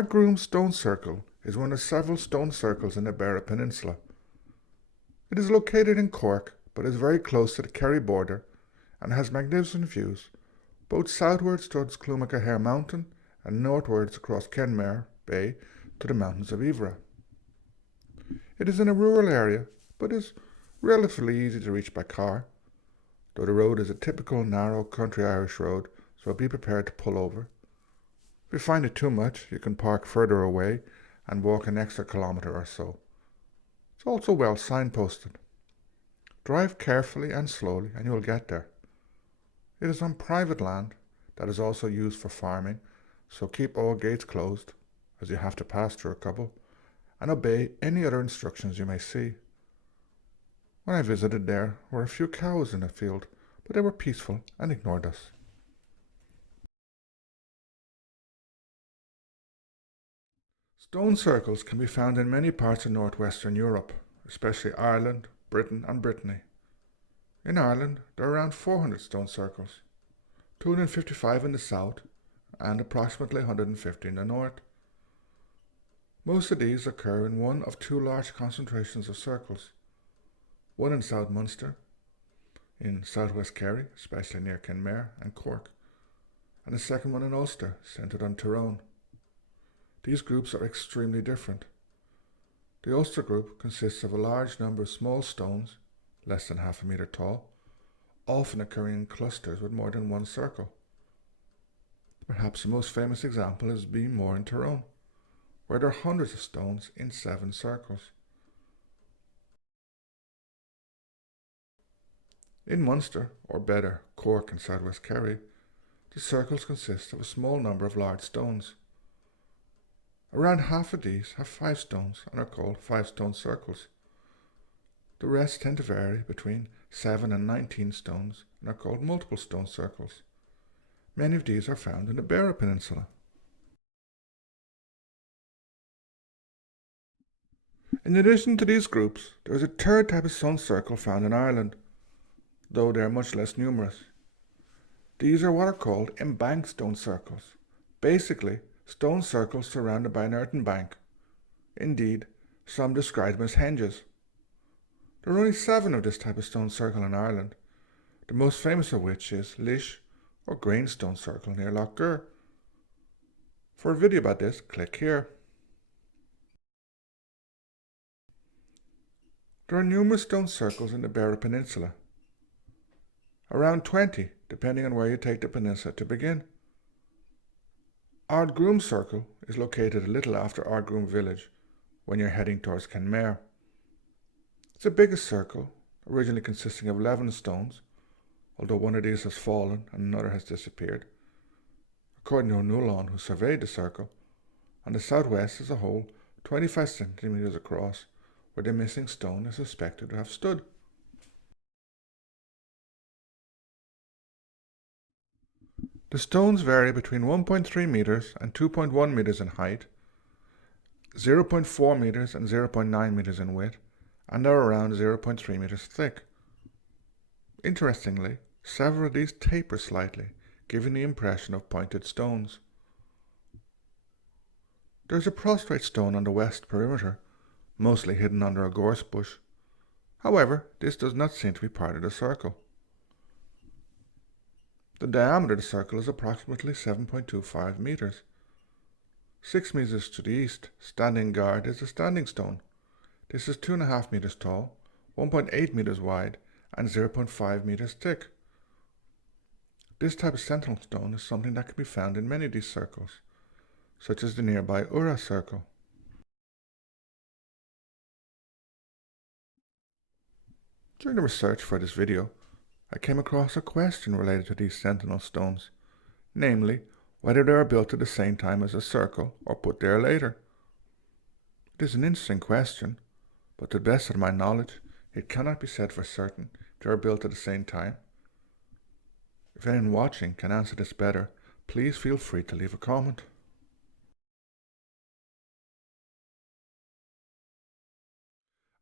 Ardgroom stone circle is one of several stone circles in the Beara peninsula. It is located in Cork, but is very close to the Kerry border and has magnificent views, both southwards towards Clúmacha Mountain and northwards across Kenmare Bay to the mountains of Beara. It is in a rural area, but is relatively easy to reach by car, though the road is a typical narrow country Irish road, so be prepared to pull over. If you find it too much, you can park further away and walk an extra kilometre or so. It's also well signposted. Drive carefully and slowly and you will get there. It is on private land that is also used for farming, so keep all gates closed, as you have to pass through a couple, and obey any other instructions you may see. When I visited, there were a few cows in the field, but they were peaceful and ignored us. Stone circles can be found in many parts of northwestern Europe, especially Ireland, Britain and Brittany. In Ireland, there are around 400 stone circles, 255 in the south and approximately 150 in the north. Most of these occur in one of two large concentrations of circles, one in South Munster, in southwest Kerry, especially near Kenmare and Cork, and the second one in Ulster, centred on Tyrone. These groups are extremely different. The Ulster group consists of a large number of small stones, less than half a metre tall, often occurring in clusters with more than one circle. Perhaps the most famous example is Beara in Tyrone, where there are hundreds of stones in 7 circles. In Munster, or better, Cork and southwest Kerry, the circles consist of a small number of large stones. Around half of these have 5 stones and are called 5-stone circles. The rest tend to vary between 7 and 19 stones and are called multiple stone circles. Many of these are found in the Beara Peninsula. In addition to these groups, there is a third type of stone circle found in Ireland, though they are much less numerous. These are what are called embanked stone circles. Basically, stone circles surrounded by an earthen bank. Indeed, some describe them as henges. There are only 7 of this type of stone circle in Ireland, the most famous of which is Lish or Grain Stone Circle near Lough Gur. For a video about this, click here. There are numerous stone circles in the Beara Peninsula. Around 20, depending on where you take the peninsula to begin. Ardgroom Circle is located a little after Ardgroom village when you're heading towards Kenmare. It's the biggest circle, originally consisting of 11 stones, although one of these has fallen and another has disappeared. According to Nualláin, who surveyed the circle, on the southwest is a hole 25 centimeters across where the missing stone is suspected to have stood. The stones vary between 1.3 meters and 2.1 meters in height, 0.4 meters and 0.9 meters in width, and are around 0.3 meters thick. Interestingly, several of these taper slightly, giving the impression of pointed stones. There is a prostrate stone on the west perimeter, mostly hidden under a gorse bush. However, this does not seem to be part of the circle. The diameter of the circle is approximately 7.25 meters. 6 meters to the east, standing guard is a standing stone. This is 2.5 meters tall, 1.8 meters wide, and 0.5 meters thick. This type of sentinel stone is something that can be found in many of these circles, such as the nearby Beara circle. During the research for this video, I came across a question related to these sentinel stones, namely, whether they are built at the same time as a circle or put there later. It is an interesting question, but to the best of my knowledge, it cannot be said for certain if they are built at the same time. If anyone watching can answer this better, please feel free to leave a comment.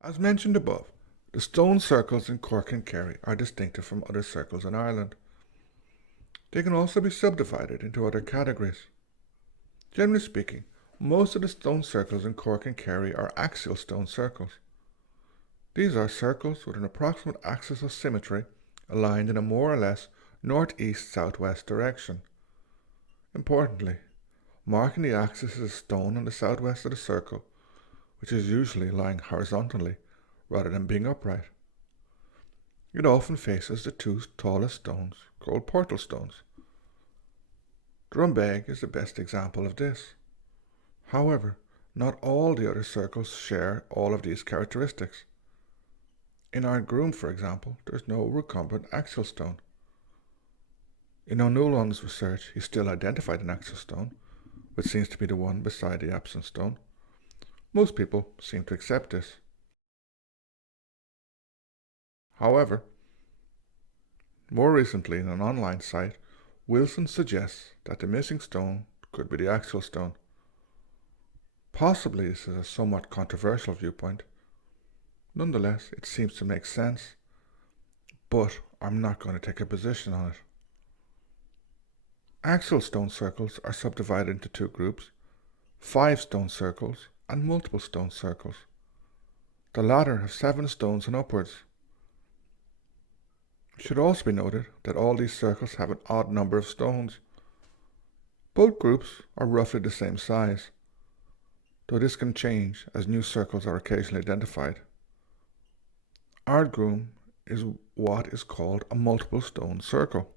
As mentioned above, the stone circles in Cork and Kerry are distinctive from other circles in Ireland. They can also be subdivided into other categories. Generally speaking, Most of the stone circles in Cork and Kerry are axial stone circles. These are circles with an approximate axis of symmetry aligned in a more or less northeast-southwest direction. Importantly, marking the axis is a stone on the southwest of the circle, which is usually lying horizontally rather than being upright. It often faces the two tallest stones, called portal stones. Drumbeg is the best example of this. However, not all the other circles share all of these characteristics. In Ardgroom, for example, there is no recumbent axial stone. In Nualláin's research, he still identified an axial stone, which seems to be the one beside the absent stone. Most people seem to accept this. However, more recently in an online site, Wilson suggests that the missing stone could be the axial stone. Possibly this is a somewhat controversial viewpoint. Nonetheless, it seems to make sense, but I'm not going to take a position on it. Axial stone circles are subdivided into two groups, 5 stone circles and multiple stone circles. The latter have 7 stones and upwards. It should also be noted that all these circles have an odd number of stones. Both groups are roughly the same size, though this can change as new circles are occasionally identified. Ardgroom is what is called a multiple stone circle.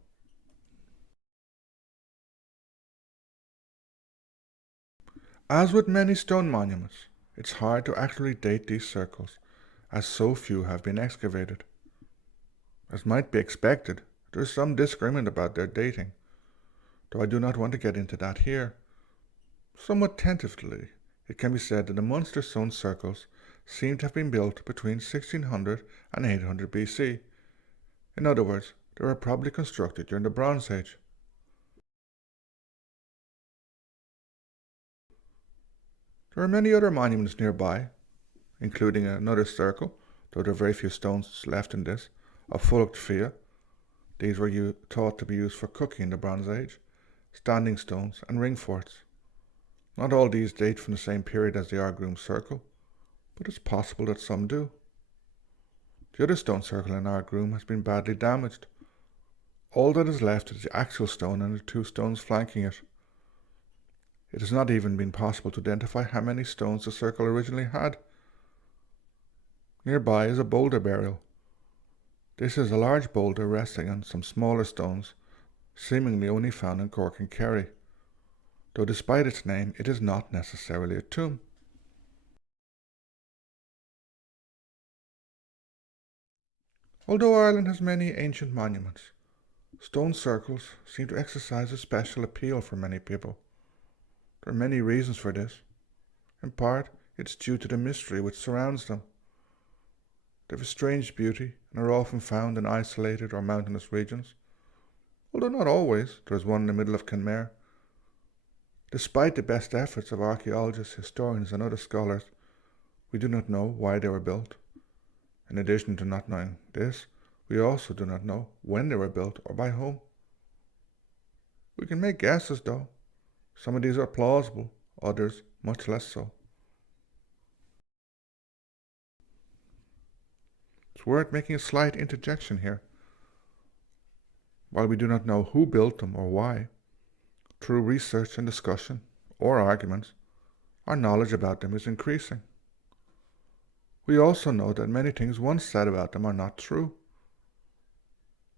As with many stone monuments, it's hard to accurately date these circles, as so few have been excavated. As might be expected, there is some disagreement about their dating, though I do not want to get into that here. Somewhat tentatively, it can be said that the Munster stone circles seem to have been built between 1600 and 800 BC. In other words, they were probably constructed during the Bronze Age. There are many other monuments nearby, including another circle, though there are very few stones left in this, of Fulach Fia. These were thought to be used for cooking in the Bronze Age, standing stones and ring forts. Not all these date from the same period as the Ardgroom circle, but it's possible that some do. The other stone circle in Ardgroom has been badly damaged. All that is left is the axial stone and the 2 stones flanking it. It has not even been possible to identify how many stones the circle originally had. Nearby is a boulder burial. This is a large boulder resting on some smaller stones, seemingly only found in Cork and Kerry, though despite its name it is not necessarily a tomb. Although Ireland has many ancient monuments, stone circles seem to exercise a special appeal for many people. There are many reasons for this. In part, it's due to the mystery which surrounds them. They have a strange beauty and are often found in isolated or mountainous regions, although not always. There is one in the middle of Kenmare. Despite the best efforts of archaeologists, historians and other scholars, we do not know why they were built. In addition to not knowing this, we also do not know when they were built or by whom. We can make guesses though. Some of these are plausible, others much less so. It's worth making a slight interjection here. While we do not know who built them or why, through research and discussion, or arguments, our knowledge about them is increasing. We also know that many things once said about them are not true.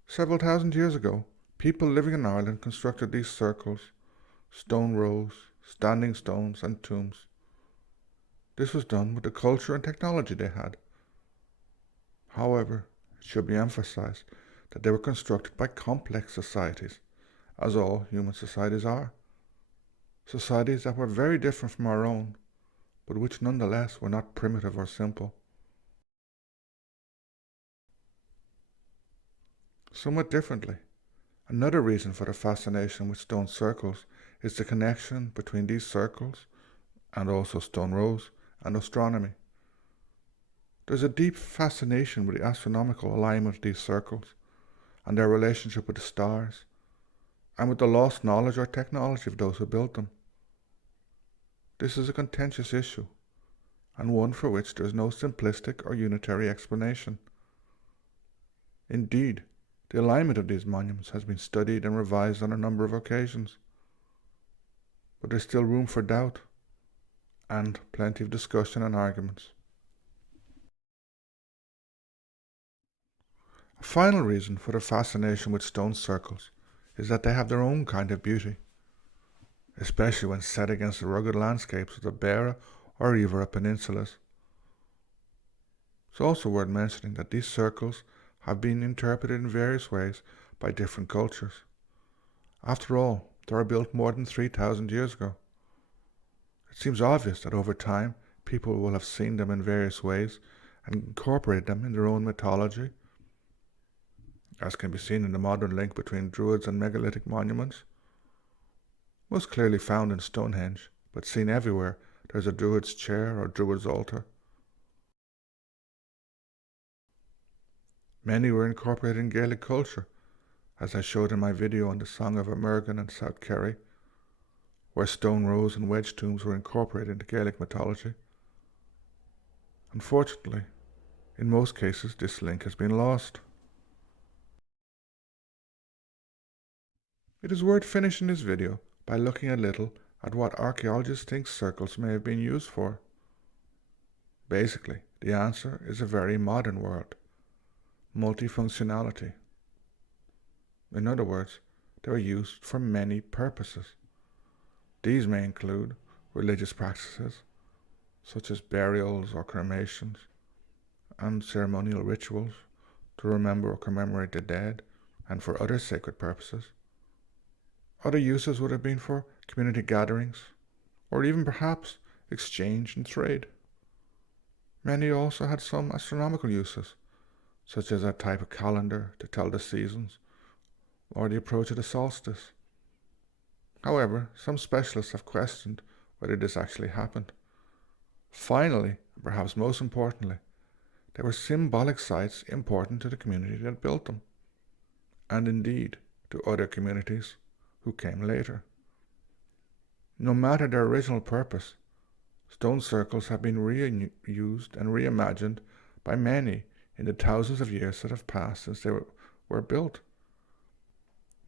Several thousand years ago, people living in Ireland constructed these circles, stone rows, standing stones, and tombs. This was done with the culture and technology they had. However, it should be emphasized that they were constructed by complex societies, as all human societies are. Societies that were very different from our own, but which nonetheless were not primitive or simple. Somewhat differently, another reason for the fascination with stone circles is the connection between these circles, and also stone rows, and astronomy. There's a deep fascination with the astronomical alignment of these circles, and their relationship with the stars, and with the lost knowledge or technology of those who built them. This is a contentious issue, and one for which there is no simplistic or unitary explanation. Indeed, the alignment of these monuments has been studied and revised on a number of occasions, but there is still room for doubt and plenty of discussion and arguments. A final reason for the fascination with stone circles is that they have their own kind of beauty, especially when set against the rugged landscapes of the Beara or Beara peninsulas. It's also worth mentioning that these circles have been interpreted in various ways by different cultures. After all, they were built more than 3,000 years ago. It seems obvious that over time, people will have seen them in various ways and incorporated them in their own mythology, as can be seen in the modern link between Druids and megalithic monuments. Most clearly found in Stonehenge, but seen everywhere, there's a Druid's chair or Druid's altar. Many were incorporated in Gaelic culture, as I showed in my video on the Song of Amergin and South Kerry, where stone rows and wedge tombs were incorporated into Gaelic mythology. Unfortunately, in most cases this link has been lost. It is worth finishing this video by looking a little at what archaeologists think circles may have been used for. Basically, the answer is a very modern word: multifunctionality. In other words, they were used for many purposes. These may include religious practices, such as burials or cremations, and ceremonial rituals to remember or commemorate the dead, and for other sacred purposes. Other uses would have been for community gatherings, or even perhaps exchange and trade. Many also had some astronomical uses, such as a type of calendar to tell the seasons, or the approach of the solstice. However, some specialists have questioned whether this actually happened. Finally, and perhaps most importantly, they were symbolic sites important to the community that built them, and indeed to other communities who came later. No matter their original purpose, stone circles have been reused and reimagined by many in the thousands of years that have passed since they were built.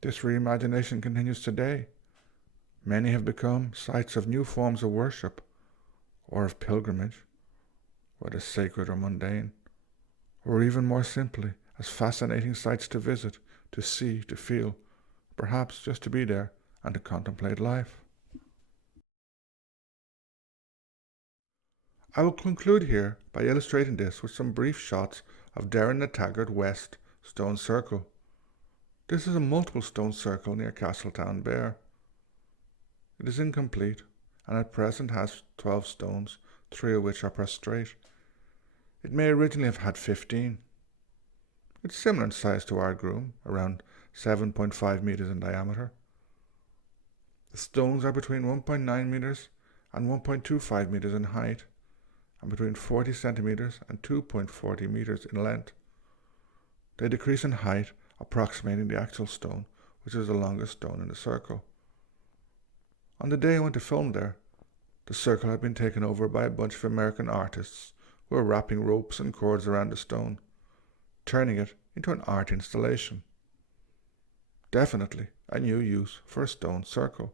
This reimagination continues today. Many have become sites of new forms of worship, or of pilgrimage, whether sacred or mundane, or even more simply as fascinating sites to visit, to see, to feel, perhaps just to be there and to contemplate life. I will conclude here by illustrating this with some brief shots of Derrin na Taggart West Stone Circle. This is a multiple stone circle near Castletown, Beara. It is incomplete and at present has 12 stones, 3 of which are prostrate. It may originally have had 15. It's similar in size to Ardgroom, around 7.5 meters in diameter. The stones are between 1.9 meters and 1.25 meters in height, and between 40 centimeters and 2.40 meters in length. They decrease in height, approximating the actual stone, which is the longest stone in the circle. On the day I went to film there, the circle had been taken over by a bunch of American artists who were wrapping ropes and cords around the stone, turning it into an art installation. Definitely a new use for a stone circle.